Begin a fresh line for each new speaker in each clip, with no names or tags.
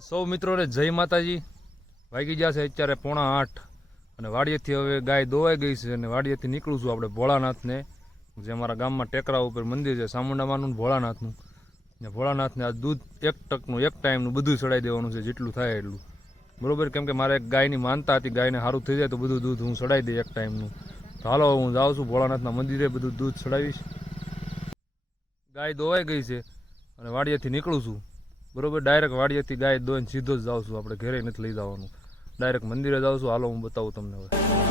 સૌ મિત્રોને જય માતાજી. વાગી ગયા છે અત્યારે પોણા આઠ અને વાડીએથી હવે ગાય દોવાઈ ગઈ છે અને વાડીએથી નીકળું છું આપણે ભોળાનાથને, જે અમારા ગામમાં ટેકરા ઉપર મંદિર છે, સામુંડામાનું ભોળાનાથનું. ને ભોળાનાથને આ દૂધ એક ટકનું, એક ટાઈમનું બધું ચડાવી દેવાનું છે, જેટલું થાય એટલું. બરાબર? કેમ કે મારે ગાયની માનતા હતી, ગાયને સારું થઈ જાય તો બધું દૂધ હું ચડાવી દઈ એક ટાઈમનું. તો હાલો હું જાઉં છું ભોળાનાથના મંદિરે બધું દૂધ ચડાવીશ. ગાય દોવાઈ ગઈ છે અને વાડીએથી નીકળું છું. બરોબર? ડાયરેક્ટ વાડીએથી ગાય દોઈને સીધો જ જાઉં છું. આપણે ઘરે નથી લઈ જવાનું. ડાયરેક્ટ મંદિરે જાઉં છું. હાલો, હું બતાવું તમને હવે.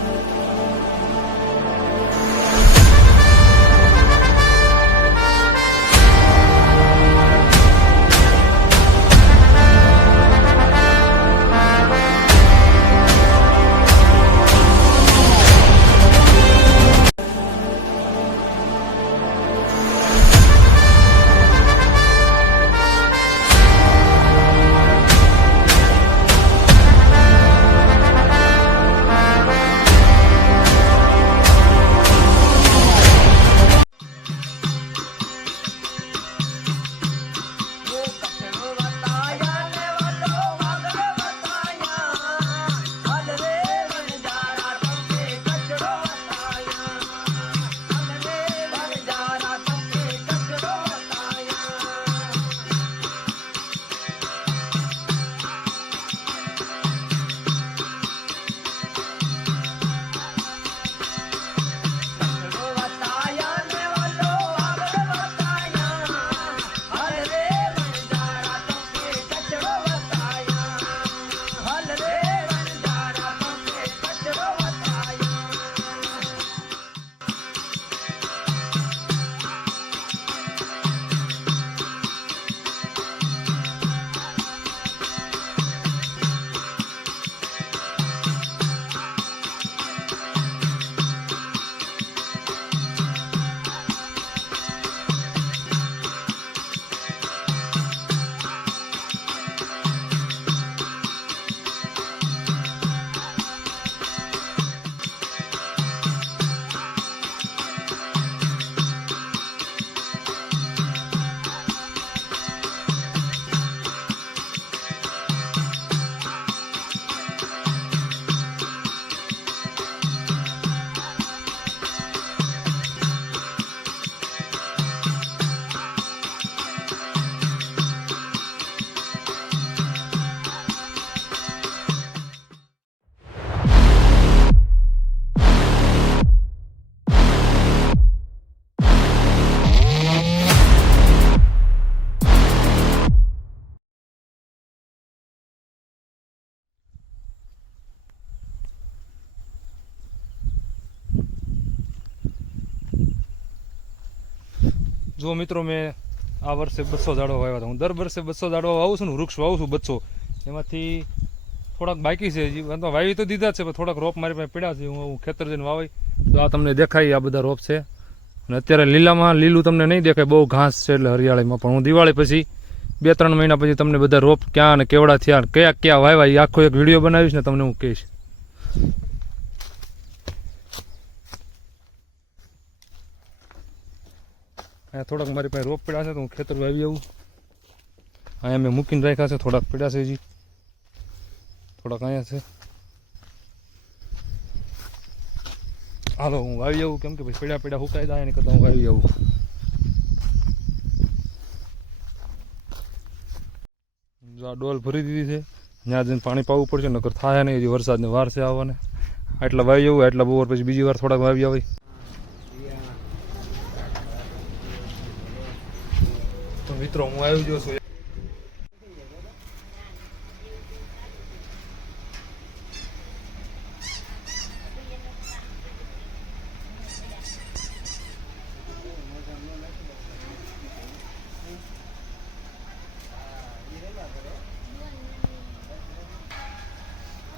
જો મિત્રો મેં આ વર્ષે બસો ઝાડો વાવ્યા હતા. હું દર વર્ષે બસો ઝાડો વાવું છું ને, વૃક્ષ વાવું છું બસો. એમાંથી થોડાક બાકી છે. વાંધો, વાવી તો દીધા છે, પણ થોડાક રોપ મારી પાસે પડ્યા છે. હું હું ખેતર જઈને વાવી તો આ તમને દેખાય, આ બધા રોપ છે. અને અત્યારે લીલામાં લીલું તમને નહીં દેખાય, બહુ ઘાસ છે એટલે હરિયાળીમાં. પણ હું દિવાળી પછી બે ત્રણ મહિના પછી તમને બધા રોપ ક્યાં અને કેવડા થયા કયા કયા વાવ્યા, એ આખો એક વીડિયો બનાવીશ ને તમને હું કહીશ. અહીંયા થોડાક મારી પાસે રોપ પડ્યા છે તો હું ખેતર વાવી આવું. અહીંયા મેં મૂકીને રાખ્યા છે, થોડાક પડ્યા છે હજી. થોડાક અહીંયા છે. હાલો, હું વાવી આવું કેમ કે ભાઈ પડ્યા પડ્યા હુકાઈ જાય, એની કરતાં હું વાવી આવું. જો આ ડોલ ભરી દીધી છે, ત્યાં જઈને પાણી પાવું પડશે, નકર થાય નહીં, હજી વરસાદની વાર છે આવવાને. આટલા વાવી આવું, આટલા બહુ પછી બીજી વાર થોડાક વાવી આવી મિત્રો હું આવી ગયો છું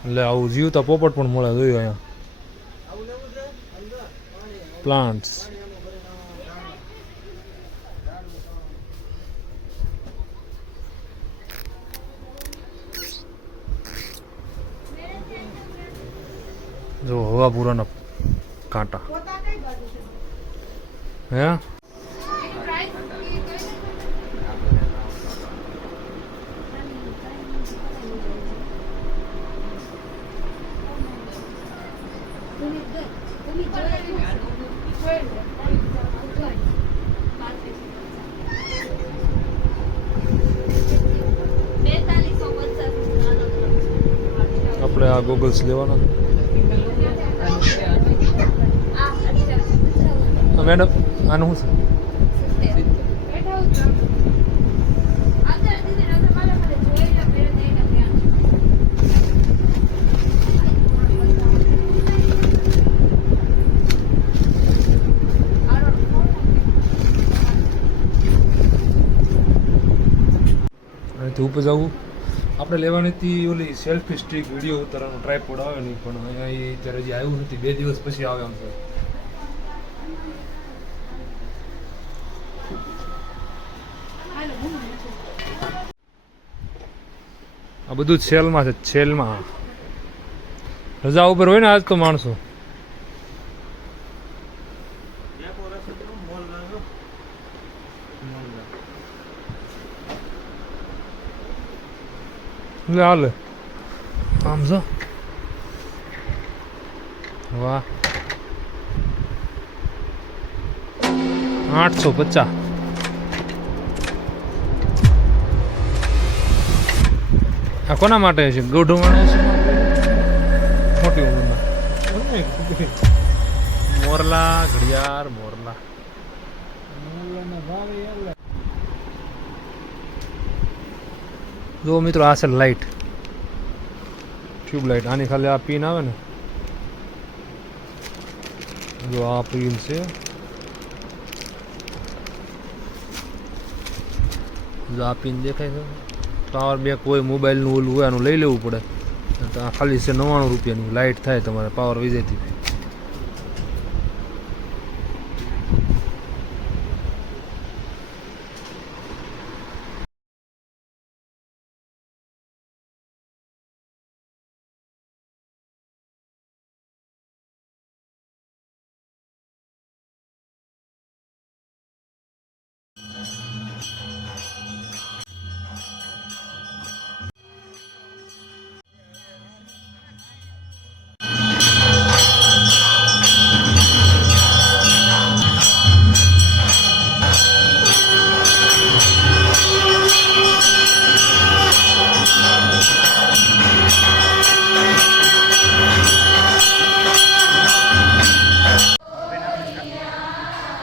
એટલે આવું જીવતા પોપટ પણ મળે જોયું અહીંયા. પ્લાન્ટ્સ જો હવા પૂરાના કાંટા. હે? આપણે આ ગોગલ્સ લેવાના
એના ધ્યાન
અહીંથી ઉપર જવું. આપણે લેવાની હતી ઓલી સેલ્ફી સ્ટિક વીડિયો ઉતારવાનો ટ્રાયપોડ આવે નહીં, પણ અહીંયા અત્યારે હજી આવ્યું નથી. બે દિવસ પછી આવે આમ છે આ બધું સેલમાં છે સેલમાં રજા ઉપર હોય ને આજ તો માણસો. લે હાલે આમ જો. વાહ. આઠસો પચાસ. આ કોના માટે છે? ગૌઢો માણસ મોટી ઉંમરના. મોરલા, ઘડિયાળ, મોરલા. જો મિત્રો, આ છે લાઈટ ટ્યુબલાઇટ આની ખાલી આ પિન આવે ને. જો આ પિન છે. જો આ પિન દેખાય છે? પાવર બેક હોય મોબાઈલનું ઓલું હોય એનું લઈ લેવું પડે. તો આ ખાલી છે નવ્વાણું રૂપિયાની લાઇટ થાય તમારે પાવર વીજેથી